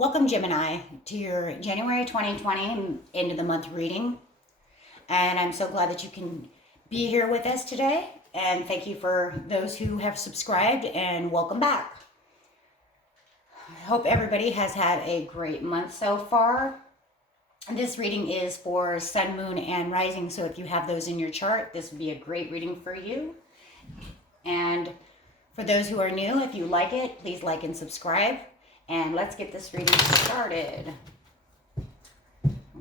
Welcome, Gemini, to your January 2020 end of the month reading. And I'm so glad that you can be here with us today. And thank you for those who have subscribed, and welcome back. I hope everybody has had a great month so far. This reading is for Sun, Moon, and Rising. So if you have those in your chart, this would be a great reading for you. And for those who are new, if you like it, please like and subscribe. And let's get this reading started.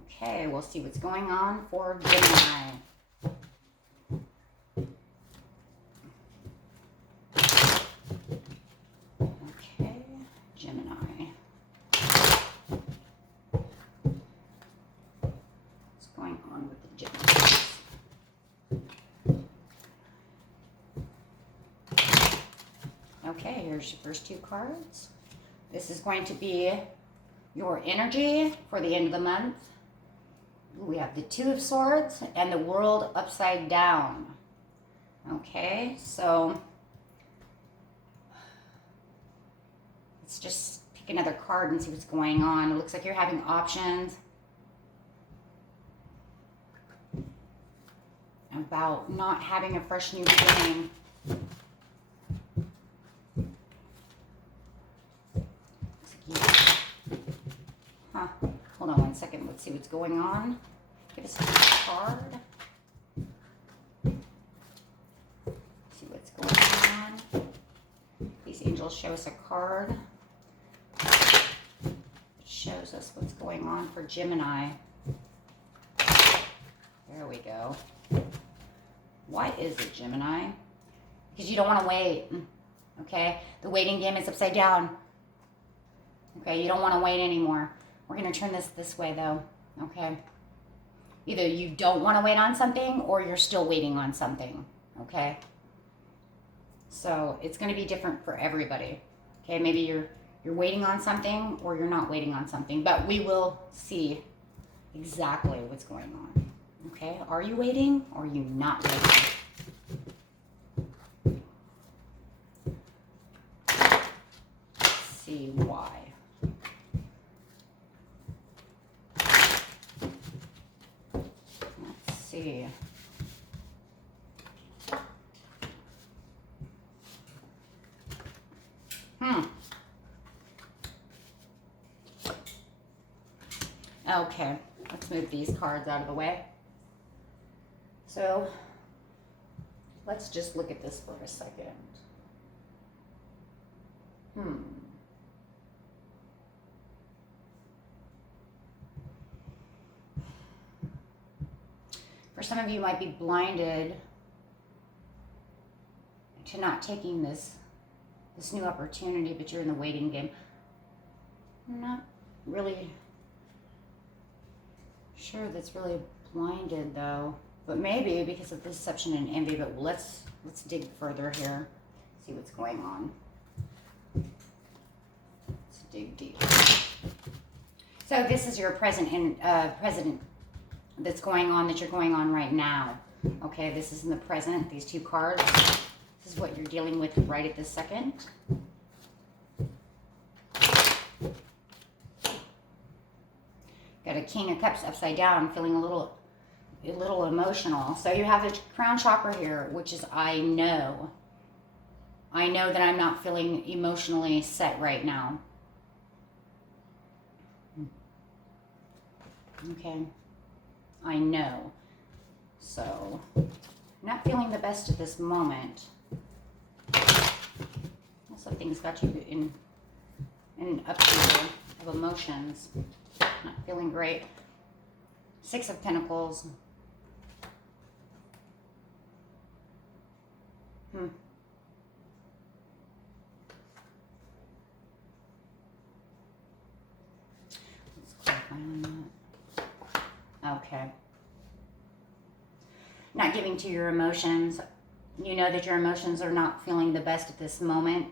Okay, we'll see what's going on for Gemini. Okay, Gemini. What's going on with the Geminis? Okay, here's your first two cards. This is going to be your energy for the end of the month. We have the Two of Swords and the World upside down. Okay, so let's just pick another card and see what's going on. It looks like you're having options about not having a fresh new beginning. Hold on one second. Let's see what's going on. Give us a card. See what's going on. These angels show us a card. It shows us what's going on for Gemini. There we go. Why is it, Gemini? Because you don't want to wait. Okay? The waiting game is upside down. Okay? You don't want to wait anymore. We're going to turn this way, though, okay? Either you don't want to wait on something or you're still waiting on something, okay? So it's going to be different for everybody, okay? Maybe you're waiting on something or you're not waiting on something, but we will see exactly what's going on, okay? Are you waiting or are you not waiting? Let's see why. See. Okay, let's move these cards out of the way. So, let's just look at this for a second. For some of you, might be blinded to not taking this new opportunity, but you're in the waiting game. I'm not really sure that's really blinded, though. But maybe because of deception and envy. But let's dig further here, see what's going on. Let's dig deep. So this is your present that's going on, that you're going on right now. Okay, this is in the present, these two cards. This is what you're dealing with right at this second. Got a King of Cups upside down, feeling a little emotional. So you have the crown chakra here, which is I know that I'm not feeling emotionally set right now. Okay. I know. So, not feeling the best at this moment. Something's got you in an upheaval of emotions. Not feeling great. Six of Pentacles. Let's clarify on that. Okay. Not giving to your emotions. You know that your emotions are not feeling the best at this moment.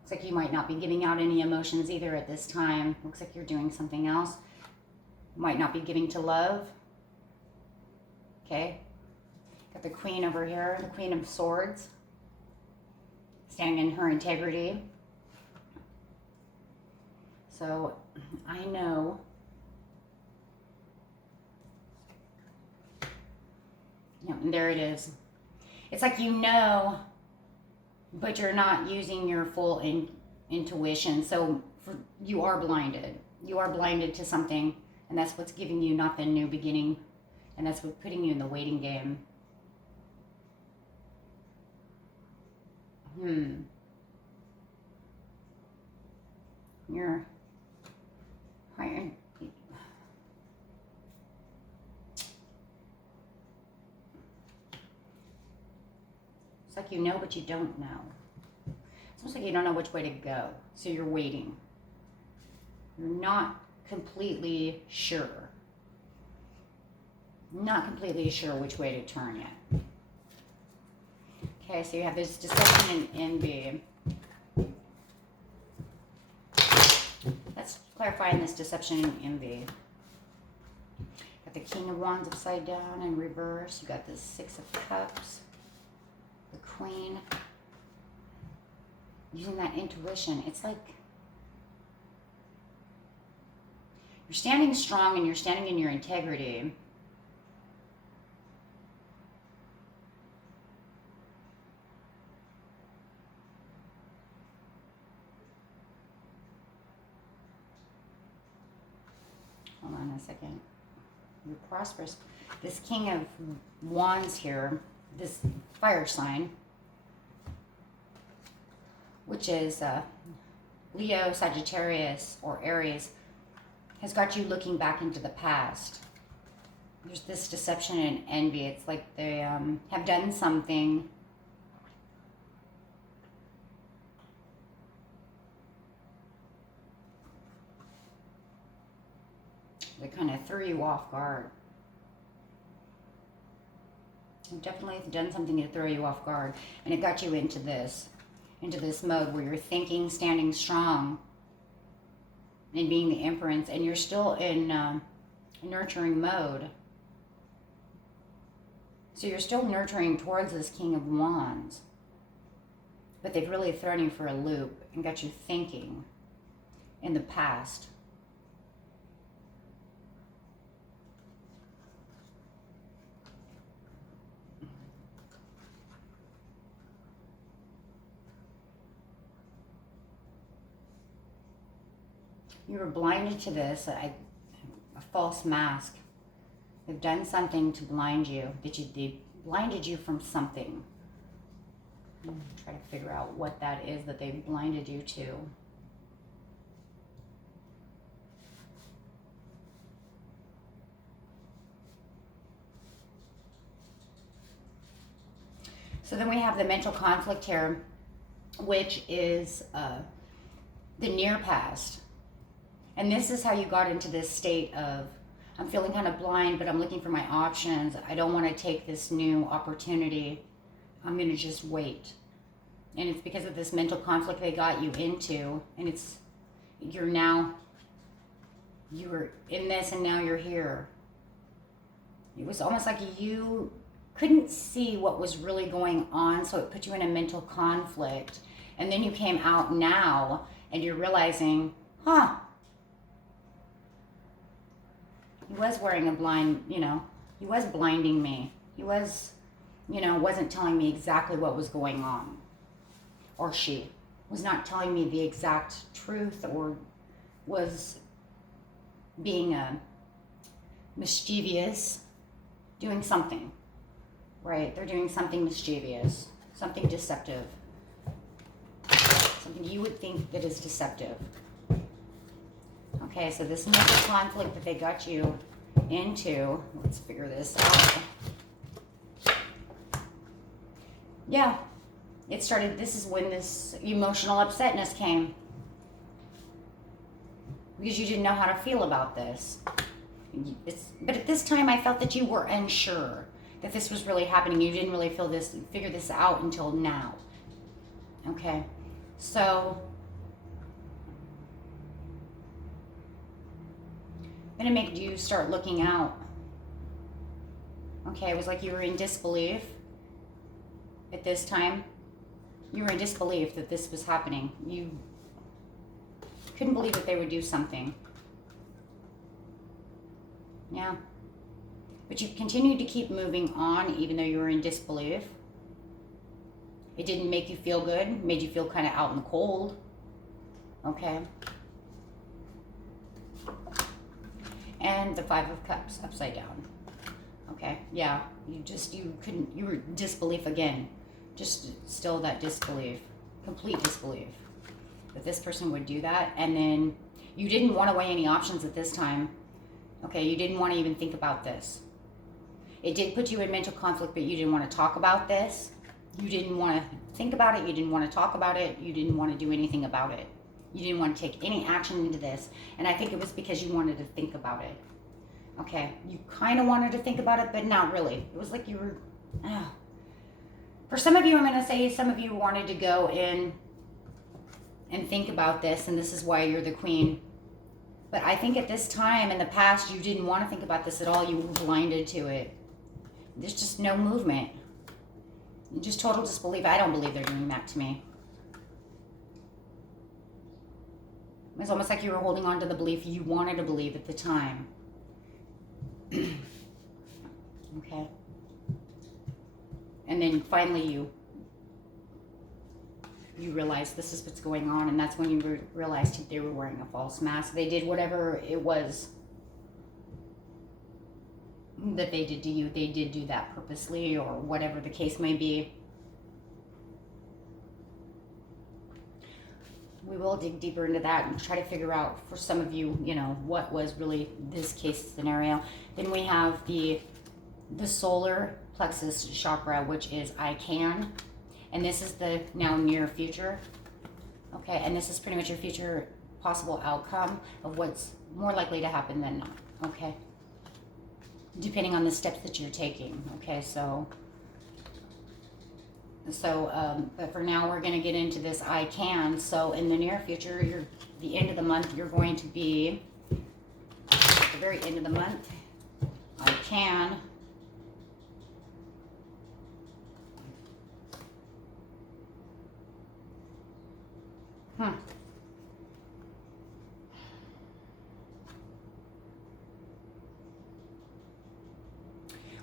Looks like you might not be giving out any emotions either at this time. Looks like you're doing something else. Might not be giving to love. Okay. Got the Queen over here, the Queen of Swords. Standing in her integrity. So I know and there it is. It's like you know, but you're not using your full intuition. So you are blinded. You are blinded to something, and that's what's giving you not the new beginning, and that's what's putting you in the waiting game. You're higher. It's like you know, but you don't know. It's almost like you don't know which way to go. So you're waiting. You're not completely sure. Not completely sure which way to turn yet. Okay, so you have this deception and envy. Let's clarify in this deception and envy. Got the King of Wands upside down in reverse. You got the Six of Cups. The Queen. Using that intuition. It's like you're standing strong and you're standing in your integrity. Hold on a second. You're prosperous. This King of Wands here, this fire sign, which is Leo, Sagittarius, or Aries, has got you looking back into the past. There's this deception and envy. It's like they have done something that kind of threw you off guard. You've definitely done something to throw you off guard, and it got you into this mode where you're thinking, standing strong, and being the Empress, and you're still in nurturing mode. So you're still nurturing towards this King of Wands, but they've really thrown you for a loop and got you thinking in the past. You were blinded to this, a false mask. They've done something to blind you. They blinded you from something. Try to figure out what that is that they blinded you to. So then we have the mental conflict here, which is the near past. And this is how you got into this state of, I'm feeling kind of blind, but I'm looking for my options. I don't want to take this new opportunity. I'm going to just wait. And it's because of this mental conflict they got you into. And you were in this and now you're here. It was almost like you couldn't see what was really going on. So it put you in a mental conflict. And then you came out now and you're realizing, he was wearing a blind, he was blinding me. He was, wasn't telling me exactly what was going on. Or she was not telling me the exact truth, or was being mischievous, doing something, right? They're doing something mischievous, something deceptive, something you would think that is deceptive. Okay, so this mental conflict that they got you into, let's figure this out. Yeah, it started, this is when this emotional upsetness came. Because you didn't know how to feel about this. But at this time, I felt that you were unsure that this was really happening. You didn't really figure this out until now. Okay, so then it made you start looking out. Okay, it was like you were in disbelief at this time. You were in disbelief that this was happening. You Couldn't believe that they would do something. Yeah. But you continued to keep moving on even though you were in disbelief. It didn't make you feel good. Made you feel kind of out in the cold. Okay. And the Five of Cups upside down. Okay. Yeah. You were disbelief again. Just still that disbelief. Complete disbelief. That this person would do that. And then you didn't want to weigh any options at this time. Okay. You didn't want to even think about this. It did put you in mental conflict, but you didn't want to talk about this. You didn't want to think about it. You didn't want to talk about it. You didn't want to do anything about it. You didn't want to take any action into this. And I think it was because you wanted to think about it. Okay. You kind of wanted to think about it, but not really. It was like you were... For some of you, I'm going to say some of you wanted to go in and think about this, and this is why you're the queen. But I think at this time in the past, you didn't want to think about this at all. You were blinded to it. There's just no movement. Just total disbelief. I don't believe they're doing that to me. It's almost like you were holding on to the belief you wanted to believe at the time. Okay. And then finally you realized this is what's going on, and that's when you realized they were wearing a false mask. They did whatever it was that they did to you. They did do that purposely or whatever the case may be. We will dig deeper into that and try to figure out for some of you, what was really this case scenario. Then we have the solar plexus chakra, which is I can. And this is the now near future. Okay, and this is pretty much your future possible outcome of what's more likely to happen than not. Okay. Depending on the steps that you're taking. Okay, but for now we're going to get into this I can. So in the near future, the end of the month, you're going to be at the very end of the month. I can.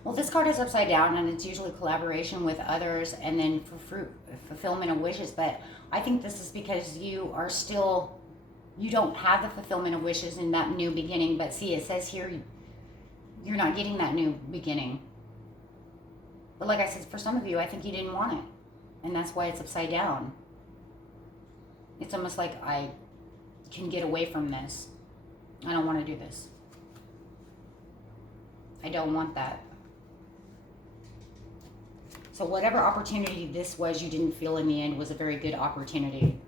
Well, this card is upside down, and it's usually collaboration with others, and then for fulfillment of wishes. But I think this is because you don't have the fulfillment of wishes in that new beginning. But see, it says here, you're not getting that new beginning. But like I said, for some of you, I think you didn't want it, and that's why it's upside down. It's almost like I can get away from this. I don't want to do this. I don't want that. So whatever opportunity this was, you didn't feel in the end was a very good opportunity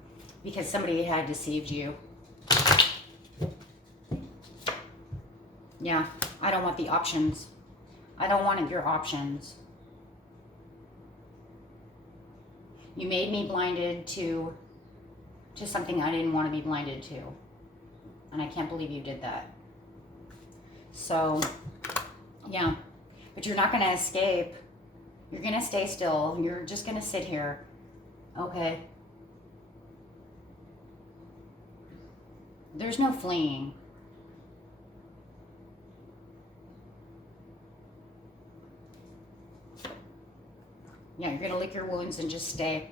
because somebody had deceived you. Yeah, I don't want the options. I don't want your options. You made me blinded to something I didn't want to be blinded to. And I can't believe you did that. So, yeah. But you're not going to escape. You're going to stay still. You're just going to sit here. Okay. There's no fleeing. Yeah, you're going to lick your wounds and just stay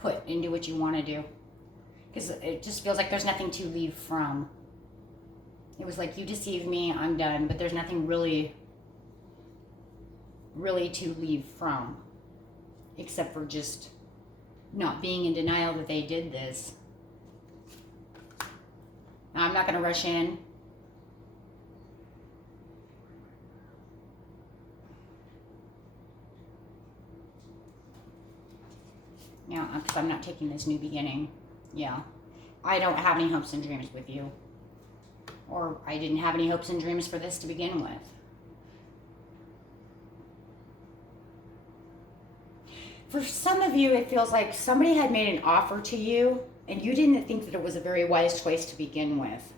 put and do what you want to do. Because it just feels like there's nothing to leave from. It was like, you deceived me, I'm done. But there's nothing really to leave from. Except for just not being in denial that they did this. Now, I'm not going to rush in. Yeah, because I'm not taking this new beginning. Yeah. I don't have any hopes and dreams with you. Or I didn't have any hopes and dreams for this to begin with. For some of you, it feels like somebody had made an offer to you and you didn't think that it was a very wise choice to begin with.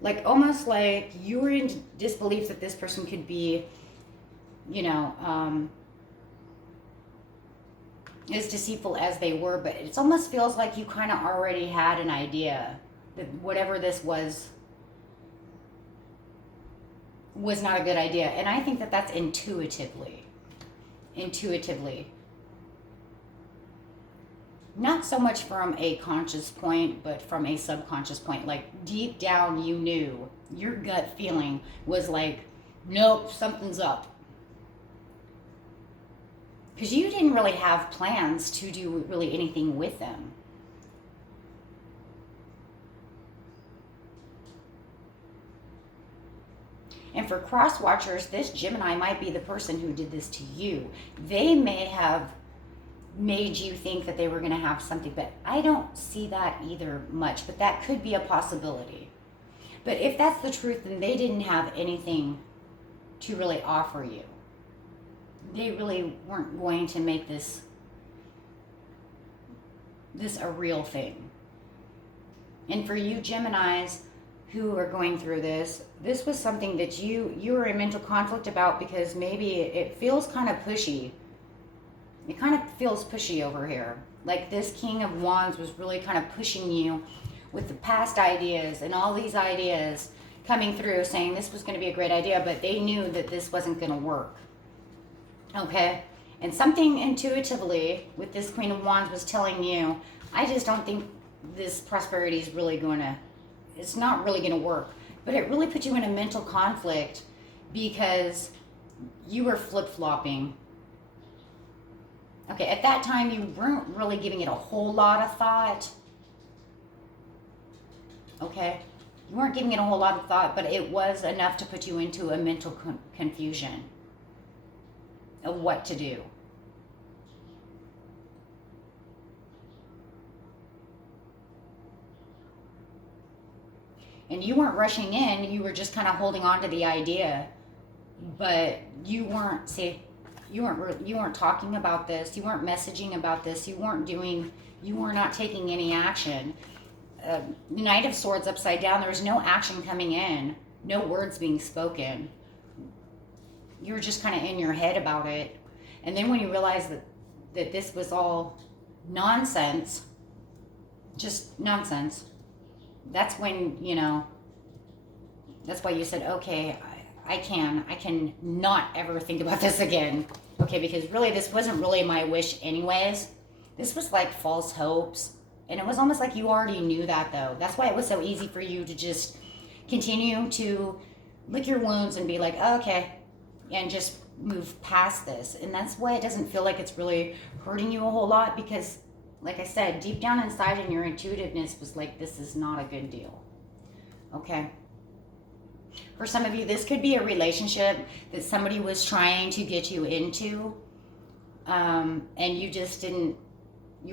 Like, almost like you were in disbelief that this person could be, as deceitful as they were, but it almost feels like you kind of already had an idea. that whatever this was not a good idea. And I think that that's intuitively. Not so much from a conscious point, but from a subconscious point. Like deep down, you knew, your gut feeling was like, nope, something's up. Because you didn't really have plans to do really anything with them. And for cross watchers, this Gemini might be the person who did this to you. They may have made you think that they were going to have something, but I don't see that either much, but that could be a possibility. But if that's the truth, then they didn't have anything to really offer you. They really weren't going to make this a real thing. And for you Geminis who are going through this was something that you were in mental conflict about, because maybe it feels kind of pushy. It kind of feels pushy over here. Like this King of Wands was really kind of pushing you with the past ideas and all these ideas coming through saying this was going to be a great idea, but they knew that this wasn't going to work. Okay? And something intuitively with this Queen of Wands was telling you, I just don't think this prosperity is really going to, it's not really going to work. But it really put you in a mental conflict because you were flip-flopping. Okay, at that time, you weren't really giving it a whole lot of thought. Okay? You weren't giving it a whole lot of thought, but it was enough to put you into a mental confusion of what to do. And you weren't rushing in, you were just kind of holding on to the idea, but you weren't, you weren't talking about this, you weren't messaging about this, you were not taking any action. Knight of Swords upside down, there was no action coming in, no words being spoken. You were just kind of in your head about it. And then when you realized that this was all nonsense, just nonsense, that's when, that's why you said, okay, I can not ever think about this again. Okay, because really this wasn't really my wish anyways. This was like false hopes. And it was almost like you already knew that though. That's why it was so easy for you to just continue to lick your wounds and be like, oh, okay, and just move past this. And that's why it doesn't feel like it's really hurting you a whole lot, because like I said, deep down inside in your intuitiveness was like, this is not a good deal. Okay? For some of you, this could be a relationship that somebody was trying to get you into, and you just you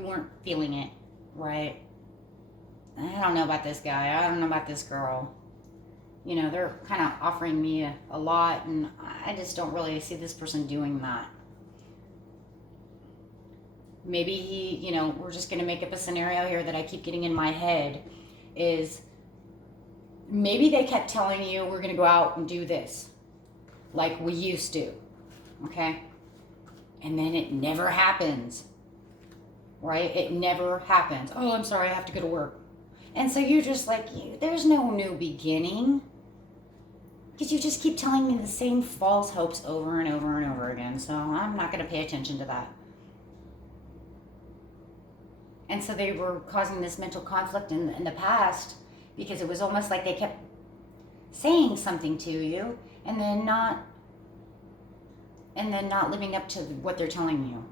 weren't feeling it, right? I don't know about this guy. I don't know about this girl. They're kind of offering me a lot, and I just don't really see this person doing that. Maybe we're just going to make up a scenario here that I keep getting in my head, is maybe they kept telling you, we're going to go out and do this like we used to, okay? And then it never happens, right? It never happens. Oh, I'm sorry, I have to go to work. And so you're just like, there's no new beginning, because you just keep telling me the same false hopes over and over and over again. So I'm not going to pay attention to that. And so they were causing this mental conflict in the past, because it was almost like they kept saying something to you and then not living up to what they're telling you.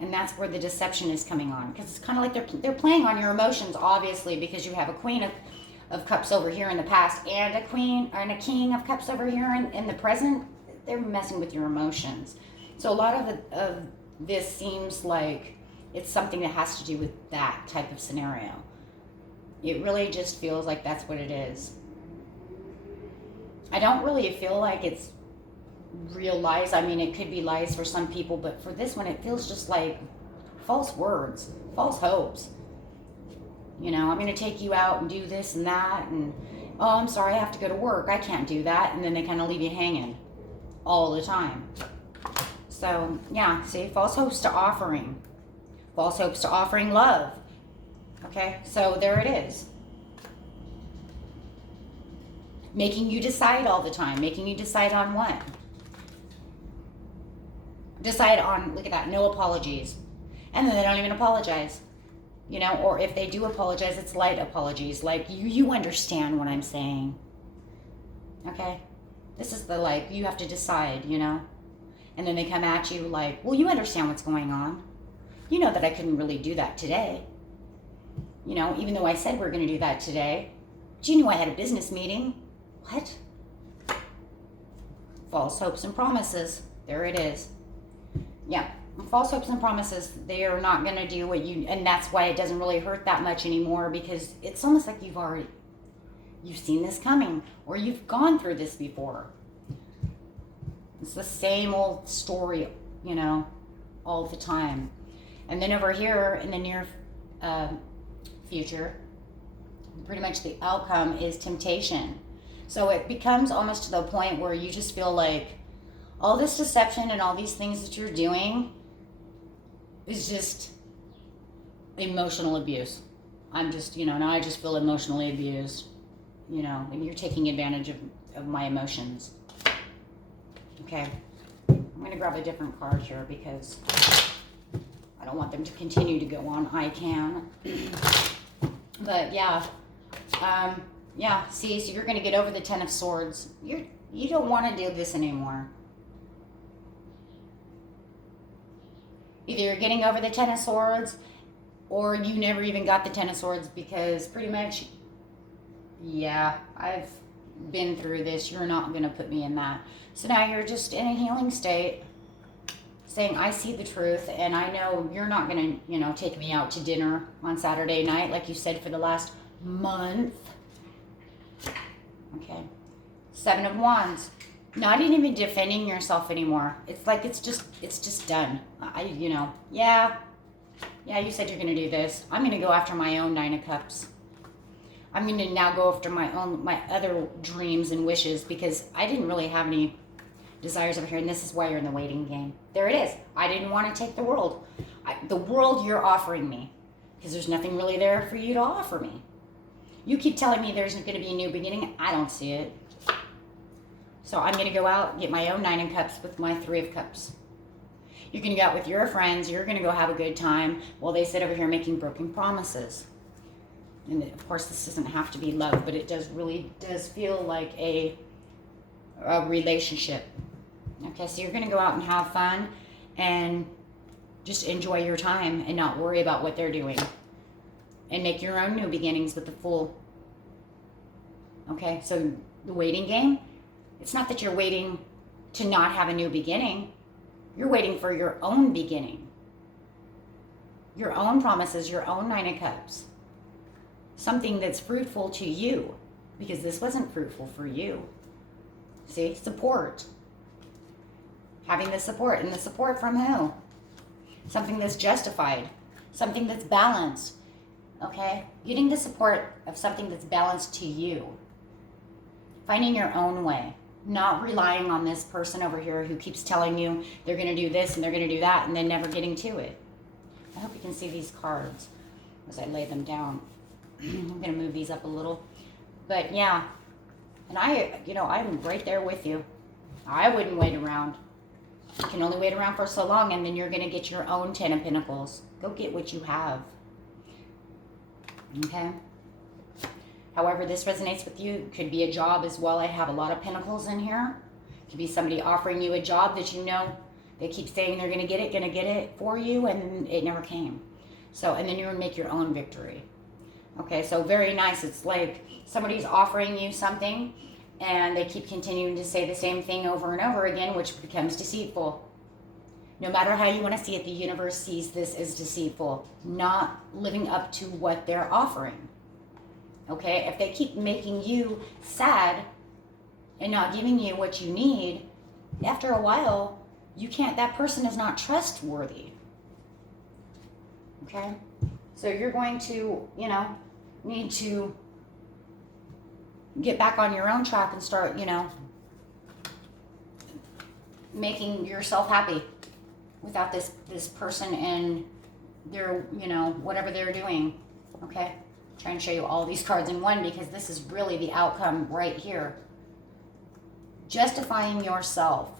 And that's where the deception is coming on, because it's kind of like they're playing on your emotions, obviously, because you have a Queen of Cups over here in the past and a Queen and a King of Cups over here in the present. They're messing with your emotions. So a lot of this seems like it's something that has to do with that type of scenario. It really just feels like that's what it is. I don't really feel like it's real lies. I mean, it could be lies for some people, but for this one, it feels just like false words, false hopes. I'm going to take you out and do this and that, and oh, I'm sorry, I have to go to work, I can't do that, and then they kind of leave you hanging all the time. So yeah, see, false hopes to offering love. Okay, so there it is. Making you decide all the time. Making you decide on what? Decide on, look at that, no apologies. And then they don't even apologize. You know, or if they do apologize, it's light apologies. Like, you understand what I'm saying. Okay? This is the, like, you have to decide, you know? And then they come at you like, well, you understand what's going on. You know that I couldn't really do that today. You know, even though I said we're going to do that today. But you knew I had a business meeting. What? False hopes and promises. There it is. Yeah. False hopes and promises, they are not going to do what you, and that's why it doesn't really hurt that much anymore, because it's almost like you've seen this coming, or you've gone through this before. It's the same old story, you know, all the time. And then over here in the near future, pretty much the outcome is temptation. So it becomes almost to the point where you just feel like all this deception and all these things that you're doing is just emotional abuse. I'm just, you know, now I just feel emotionally abused, you know, and you're taking advantage of my emotions. Okay, I'm going to grab a different card here because I don't want them to continue to go on. I can. But yeah, yeah, see, so you're going to get over the Ten of Swords. You don't want to do this anymore. Either you're getting over the Ten of Swords, or you never even got the Ten of Swords, because pretty much, yeah, I've been through this. You're not going to put me in that. So now you're just in a healing state, saying, I see the truth, and I know you're not going to, you know, take me out to dinner on Saturday night, like you said for the last month. Okay. Seven of Wands. Not even defending yourself anymore. It's like it's just done. You know, yeah, you said you're going to do this. I'm going to go after my own Nine of Cups. I'm going to now go after my other dreams and wishes, because I didn't really have any desires over here, and this is why you're in the waiting game. There it is. I didn't want to take the world. The world you're offering me, because there's nothing really there for you to offer me. You keep telling me there's going to be a new beginning. I don't see it. So I'm going to go out, get my own Nine of Cups with my Three of Cups. You're going to go out with your friends. You're going to go have a good time while they sit over here making broken promises. And of course, this doesn't have to be love, but it does feel like a relationship. Okay, so you're going to go out and have fun and just enjoy your time and not worry about what they're doing. And make your own new beginnings with the Fool. Okay, so the waiting game, it's not that you're waiting to not have a new beginning. You're waiting for your own beginning. Your own promises, your own Nine of Cups. Something that's fruitful to you, because this wasn't fruitful for you. See, support. Having the support, and the support from who? Something that's justified. Something that's balanced. Okay? Getting the support of something that's balanced to you. Finding your own way. Not relying on this person over here who keeps telling you they're going to do this and they're going to do that, and then never getting to it. I hope you can see these cards as I lay them down. I'm going to move these up a little. But yeah, and I'm right there with you. I wouldn't wait around. You can only wait around for so long, and then you're going to get your own Ten of Pentacles. Go get what you have. Okay? However this resonates with you, could be a job as well. I have a lot of pentacles in here. Could be somebody offering you a job that you know they keep saying they're going to get it for you, and it never came. So, and then you're going to make your own victory. Okay, so very nice. It's like somebody's offering you something, and they keep continuing to say the same thing over and over again, which becomes deceitful. No matter how you want to see it, the universe sees this as deceitful, not living up to what they're offering. Okay, if they keep making you sad and not giving you what you need, after a while, that person is not trustworthy. Okay, so you're going to, need to get back on your own track and start, making yourself happy without this person and their, whatever they're doing. Okay. Try and show you all these cards in one because this is really the outcome right here. Justifying yourself.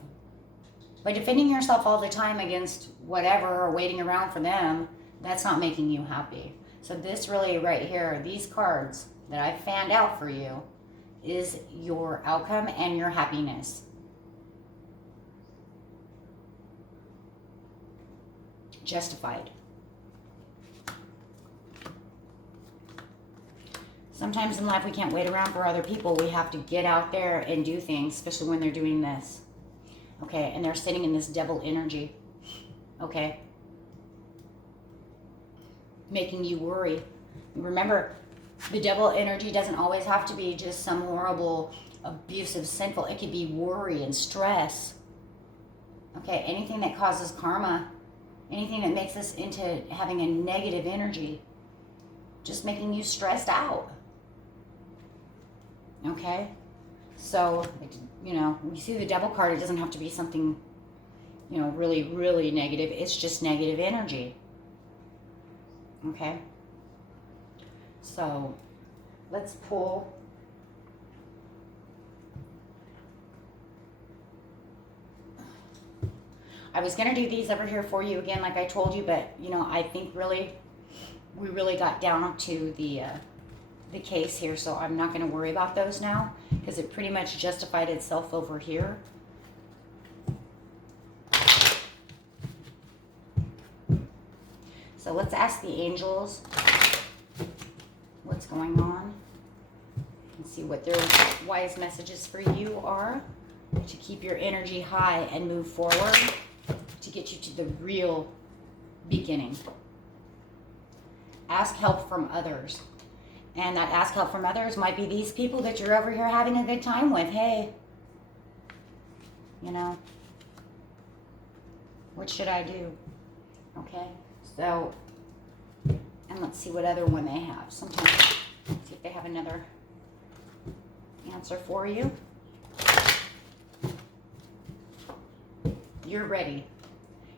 By defending yourself all the time against whatever or waiting around for them, that's not making you happy. So this really right here, these cards that I fanned out for you is your outcome and your happiness. Justified. Sometimes in life we can't wait around for other people. We have to get out there and do things, especially when they're doing this. Okay, and they're sitting in this devil energy. Okay. Making you worry. Remember, the devil energy doesn't always have to be just some horrible, abusive, sinful. It could be worry and stress. Okay, anything that causes karma, anything that makes us into having a negative energy, just making you stressed out. Okay, so, you know, when you see the devil card, it doesn't have to be something, you know, really, really negative. It's just negative energy. Okay, so let's pull I was going to do these over here for you again like I told you, but you know, I think really we really got down to the case here, so I'm not going to worry about those now because it pretty much justified itself over here. So let's ask the angels what's going on and see what their wise messages for you are to keep your energy high and move forward, to get you to the real beginning. Ask help from others. And that ask help from others might be these people that you're over here having a good time with. Hey, you know, what should I do? Okay, so, and let's see what other one they have. Sometimes, see if they have another answer for you. You're ready.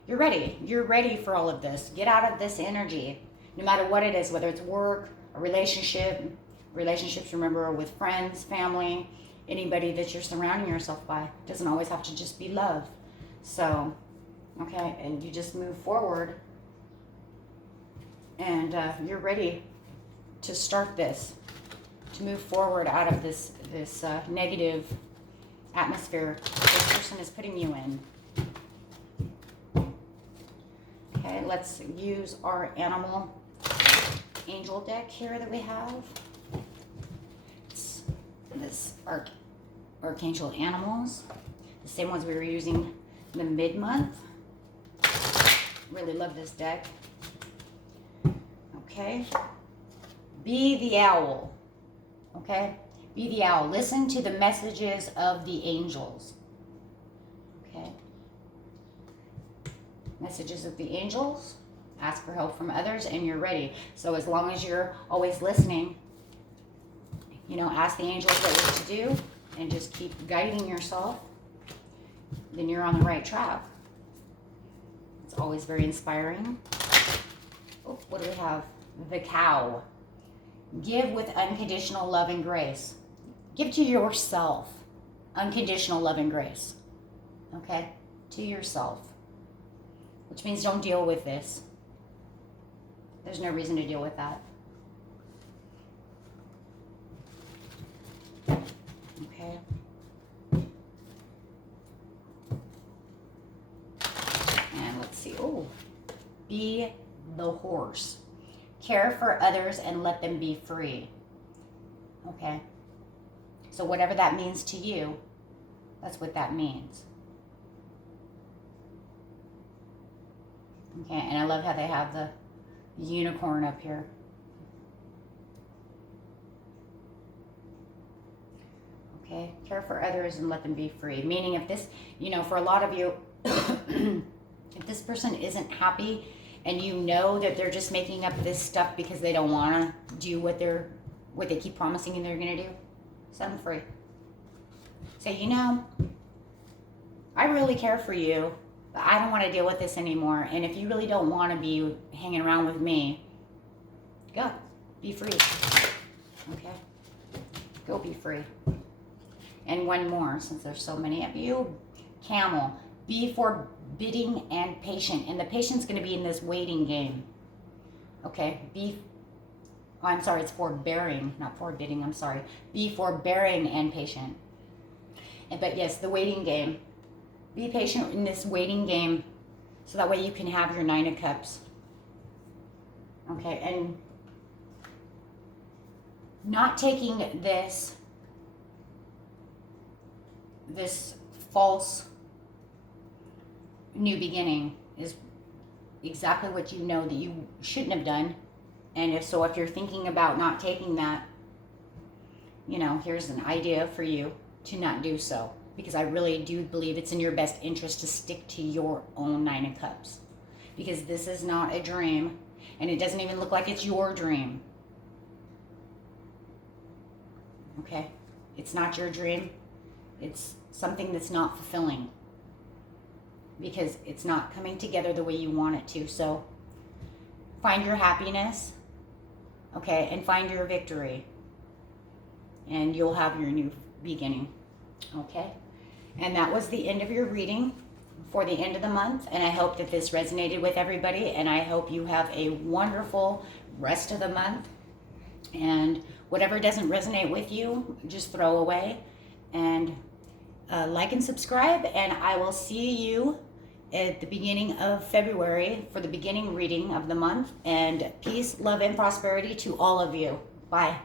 You're ready. You're ready for all of this. Get out of this energy, no matter what it is, whether it's work, a relationship. Relationships, remember, are with friends, family, anybody that you're surrounding yourself by. It doesn't always have to just be love. So, okay, and you just move forward, and you're ready to start this, to move forward out of this negative atmosphere this person is putting you in. Okay, let's use our animal angel deck here that we have. It's this Archangel Animals, the same ones we were using in the mid-month. Really love this deck. Okay. Be the owl. Okay? Be the owl. Listen to the messages of the angels. Okay? Messages of the angels. Ask for help from others, and you're ready. So as long as you're always listening, you know, ask the angels what you're to do, and just keep guiding yourself, then you're on the right track. It's always very inspiring. Oh, what do we have? The cow. Give with unconditional love and grace. Give to yourself unconditional love and grace. Okay? To yourself. Which means don't deal with this. There's no reason to deal with that. Okay. And let's see. Oh, be the horse. Care for others and let them be free. Okay. So whatever that means to you, that's what that means. Okay, and I love how they have the unicorn up here. Okay, care for others and let them be free. Meaning if this, you know, for a lot of you, if this person isn't happy and you know that they're just making up this stuff because they don't want to do what they keep promising you they're going to do, set them free. Say, you know, I really care for you, but I don't want to deal with this anymore. And if you really don't want to be hanging around with me, go. Be free. Okay? Go be free. And one more, since there's so many of you. Camel. Be forbidding and patient. And the patient's going to be in this waiting game. Okay? I'm sorry, it's forbearing, not forbidding, I'm sorry. Be forbearing and patient. But yes, the waiting game. Be patient in this waiting game so that way you can have your Nine of Cups. Okay, and not taking this false new beginning is exactly what you know that you shouldn't have done. And if you're thinking about not taking that, here's an idea for you to not do so. Because I really do believe it's in your best interest to stick to your own Nine of Cups. Because this is not a dream, and it doesn't even look like it's your dream. Okay? It's not your dream. It's something that's not fulfilling. Because it's not coming together the way you want it to. So, find your happiness, okay, and find your victory. And you'll have your new beginning, okay? And that was the end of your reading for the end of the month. And I hope that this resonated with everybody. And I hope you have a wonderful rest of the month. And whatever doesn't resonate with you, just throw away. And like and subscribe. And I will see you at the beginning of February for the beginning reading of the month. And peace, love, and prosperity to all of you. Bye.